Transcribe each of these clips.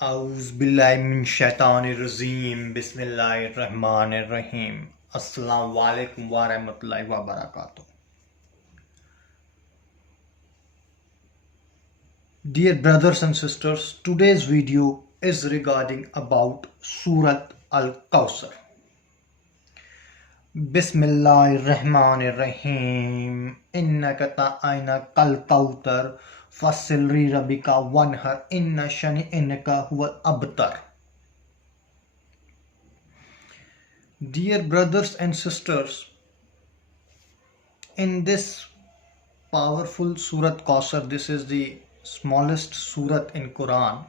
Auzbillahiminshaitanirrajim. Bismillahirrahmanirrahim. Assalamu alaikum wa rahmatullahi wa barakatuh. Dear brothers and sisters, today's video is regarding about Surat Al-Kawthar. Bismillahirrahmanirrahim. Innaka ta'ayna kal kawthar fasil li rabbika wanhar inna shani'inaka huwal abtar. Dear brothers and sisters, in this powerful Surat Kawthar, this is the smallest Surat in Quran,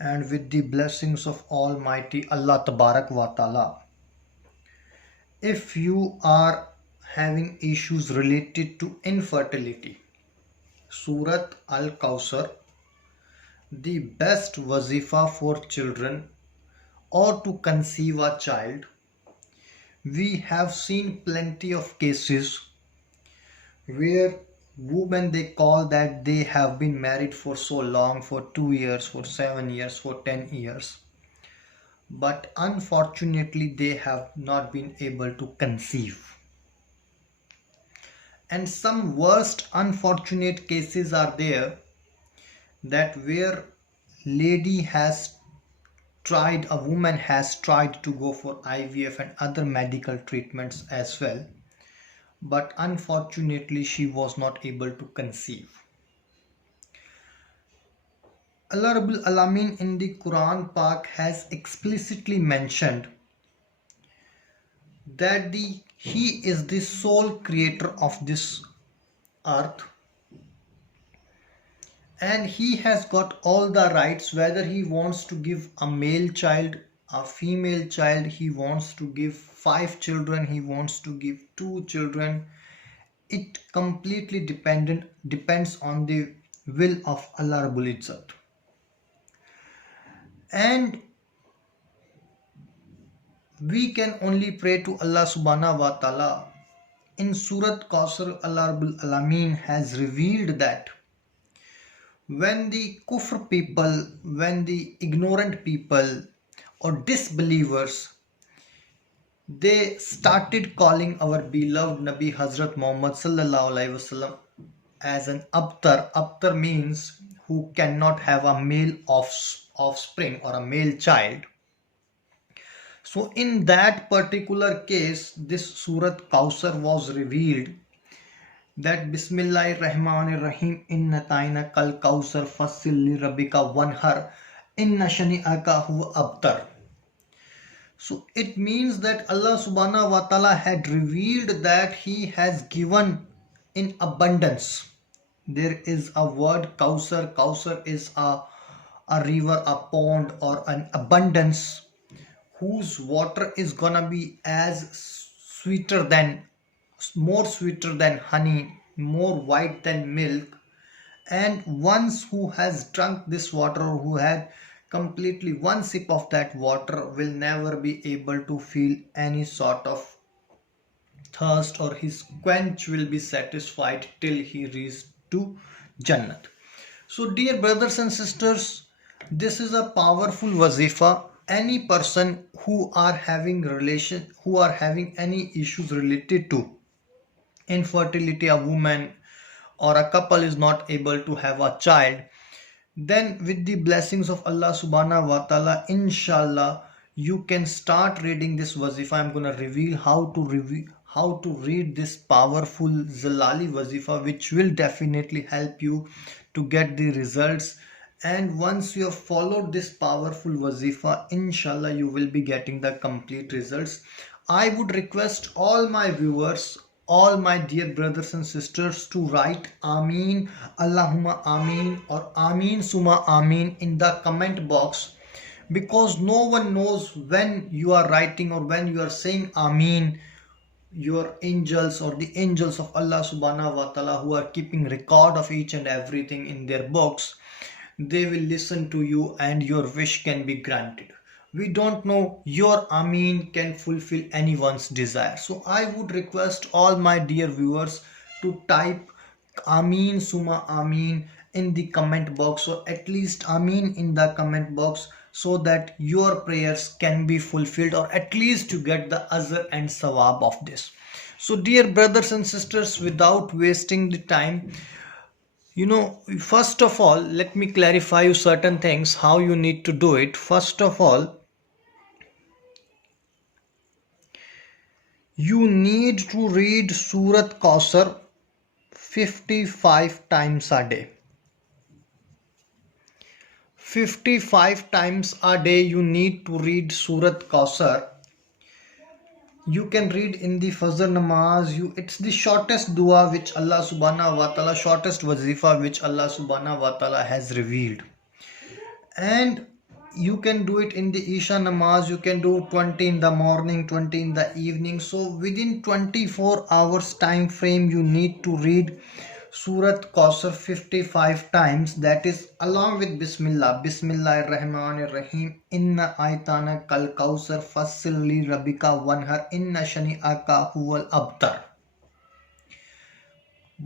and with the blessings of Almighty Allah Tabarak wa Ta'ala, if you are having issues related to infertility, Surat Al-Kawthar, the best wazifa for children or to conceive a child. We have seen plenty of cases where women, they call that they have been married for so long, for 2 years, for 7 years, for 10 years, but unfortunately they have not been able to conceive. And some worst unfortunate cases are there, that where a woman has tried to go for IVF and other medical treatments as well, but unfortunately she was not able to conceive. Allah Rabbul Alameen in the Quran Pak has explicitly mentioned that He is the sole creator of this earth, and He has got all the rights, whether He wants to give a male child, a female child, He wants to give 5 children, He wants to give 2 children. It completely depends on the will of Allah Rabbul Izzat. And we can only pray to Allah Subhanahu wa Ta'ala. In Surat Kawthar, Allah Rabbul Alameen has revealed that when the kufr people, when the ignorant people or disbelievers, they started calling our beloved Nabi Hazrat Muhammad Sallallahu Alaihi Wasallam as an abtar. Abtar means who cannot have a male offspring or a male child. So in that particular case, this Surat Kawthar was revealed, that Bismillahirrahmanirrahim, inna ta'ina kal kawthar fasil li rabbika wanhar inna shani'aka huwa abtar. So it means that Allah Subhanahu wa Ta'ala had revealed that He has given in abundance. There is a word Kawthar. Kawthar is a river, a pond, or an abundance whose water is gonna be more sweeter than honey, more white than milk. And once who has drunk this water, or who had completely one sip of that water, will never be able to feel any sort of thirst, or his quench will be satisfied till he reaches to Jannat. So dear brothers and sisters, this is a powerful wazifa. Any person who are having any issues related to infertility, a woman or a couple is not able to have a child, then with the blessings of Allah Subhanahu wa Ta'ala, inshallah, you can start reading this wazifa. I'm gonna reveal how to read this powerful Zalali wazifa, which will definitely help you to get the results. And once you have followed this powerful wazifa, inshallah, you will be getting the complete results. I would request all my viewers, all my dear brothers and sisters, to write Ameen, Allahumma Ameen, or Ameen Suma Ameen in the comment box, because no one knows when you are writing or when you are saying Ameen, your angels or the angels of Allah Subhanahu wa Ta'ala, who are keeping record of each and everything in their books, they will listen to you and your wish can be granted. We don't know, your Ameen can fulfill anyone's desire. So I would request all my dear viewers to type Ameen Suma Ameen in the comment box, or at least Ameen in the comment box, so that your prayers can be fulfilled, or at least you get the azr and sawab of this. So dear brothers and sisters, without wasting the time, first of all, let me clarify you certain things how you need to do it. First of all, you need to read Surat Kausar 55 times a day. 55 times a day you need to read Surat Kausar. You can read in the Fajr namaz. It's the shortest dua which Allah subhanahu wa ta'ala, shortest wazifa which Allah subhanahu wa ta'ala has revealed. And you can do it in the Isha namaz. You can do 20 in the morning, 20 in the evening. So within 24 hours time frame you need to read Surat Kausar 55 times. That is along with Bismillah. Bismillahir Rahmanir Rahim. Inna aitana kal kausar fassil li rabbika wanhar inna shani'aka huwal abtar.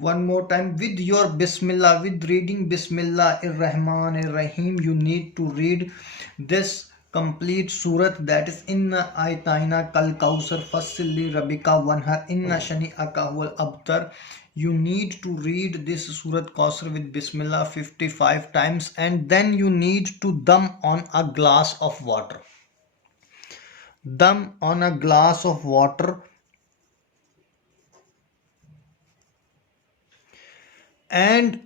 One more time with your Bismillah, with reading Bismillahir Rahmanir Rahim, you need to read this complete surat, that is Inna Aitaina Kal Kausar Fassil li Rabbika Wanhar Inna Shani'aka Huwal Abtar. You need to read this Surat Kausar with Bismillah 55 times, and then you need to dum on a glass of water. Dum on a glass of water, and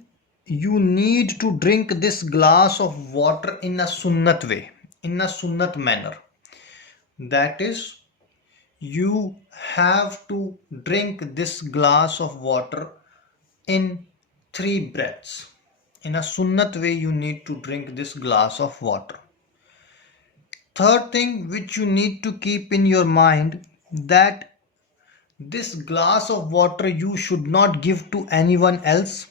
you need to drink this glass of water in a sunnat way, in a sunnat manner. That is, you have to drink this glass of water in 3 breaths. In a sunnat way you need to drink this glass of water. Third thing which you need to keep in your mind, that this glass of water you should not give to anyone else.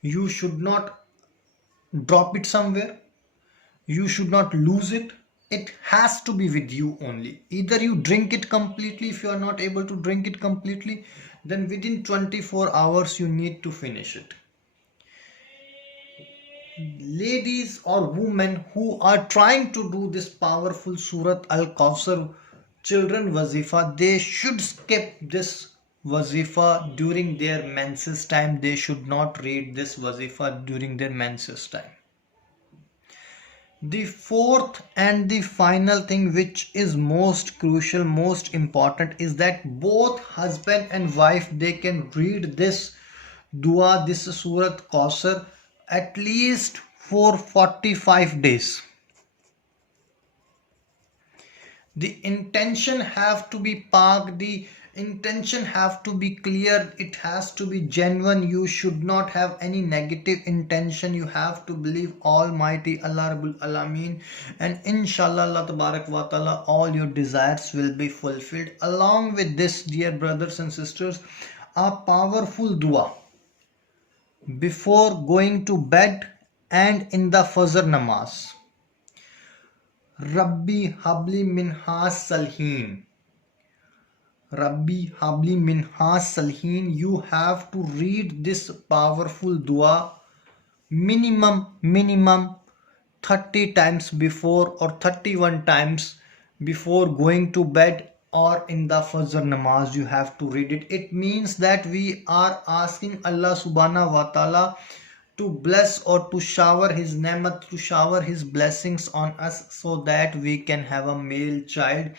You should not drop it somewhere. You should not lose it. It has to be with you only. Either you drink it completely. If you are not able to drink it completely, then within 24 hours you need to finish it. Ladies or women who are trying to do this powerful Surat Al-Kausar children wazifa, they should skip this wazifa during their menses time. They should not read this wazifa during their menses time. The fourth and the final thing which is most crucial, most important, is that both husband and wife, they can read this dua, this Surat Kausar, at least for 45 days. The intention have to be parked, the intention have to be clear, it has to be genuine. You should not have any negative intention. You have to believe Almighty Allah Rabbul Alameen, and inshallah Allah Tabarak wa Ta'ala, all your desires will be fulfilled. Along with this, dear brothers and sisters, a powerful dua before going to bed and in the Fajr namaz. Rabbi habli minhas salhin. Rabbi habli minhas salhin. You have to read this powerful dua minimum 30 times before, or 31 times before going to bed, or in the Fajr namaz you have to read it. It means that we are asking Allah subhanahu wa ta'ala to bless, or to shower his nemat, to shower his blessings on us, so that we can have a male child.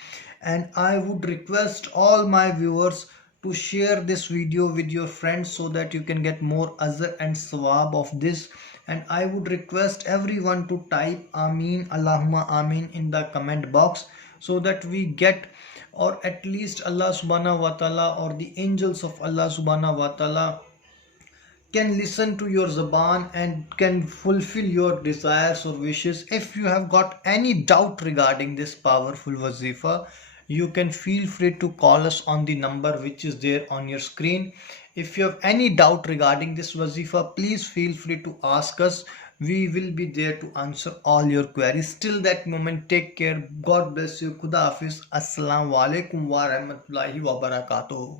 And I would request all my viewers to share this video with your friends, so that you can get more azr and sawab of this. And I would request everyone to type Ameen, Allahumma Ameen in the comment box, so that we get, or at least Allah subhanahu wa ta'ala, or the angels of Allah subhanahu wa ta'ala, can listen to your zaban and can fulfill your desires or wishes. If you have got any doubt regarding this powerful wazifa, you can feel free to call us on the number which is there on your screen. If you have any doubt regarding this wazifa, please feel free to ask us. We will be there to answer all your queries. Till that moment, take care. God bless you. Khuda Hafiz. Assalamu alaikum wa rahmatullahi wa barakatuh.